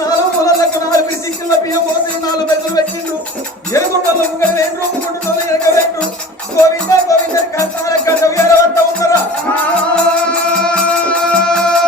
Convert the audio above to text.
నాలుగు మూలలకు 4 పిసికిళ్ళ బియ్యం పోసి 4 బెజ్జలు పెట్టిండు. ఏ గుండెల్లో